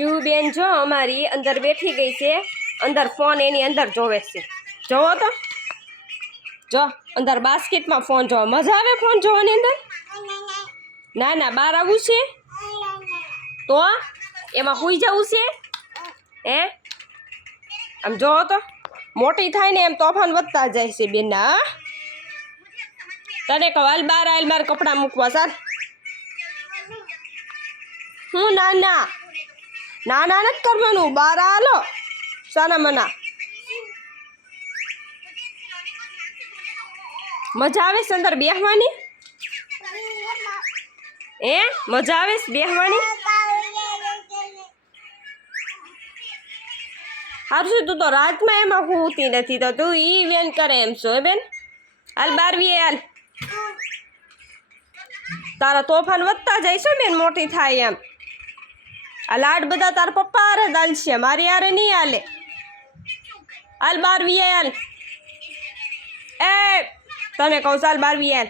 શિવબેન જો અમારી અંદર બેઠી ગઈ છે, અંદર ફોન એની અંદર જોવે છે. જોવો તો જો અંદર બાસ્કેટમાં ફોન જોવો. મજા આવે ફોન જોવાની અંદર? ના ના, બહાર આવવું છે તો એમાં સુઈ જવું છે હે? આમ જોવો તો મોટી થાય ને એમ તોફાન વધતા જાય છે બેનના. તને કહું હાલ બહાર, હાલ મારે કપડાં મૂકવા. ચાલ. હું ના ના ના ના નથી કરવાનું, બહાર હાલો સાના મના. મજા આવે છે અંદર બેહવાની? મજા આવે છે બેહવાની? હારું, તું તો રાતમાં એમાં હોતી નથી તો તું ઈ વેન કરે એમ છો બેન? હાલ 12 હાલ. તારા તોફાન વધતા જાય છે બેન, મોટી થાય એમ. આ લાડ બધા તારા પપ્પા હારે જ હાલશે, મારી હારે નહીં હાલે. હાલ 12 હાલ. એ તને કહું ચાલ 12 હાલ.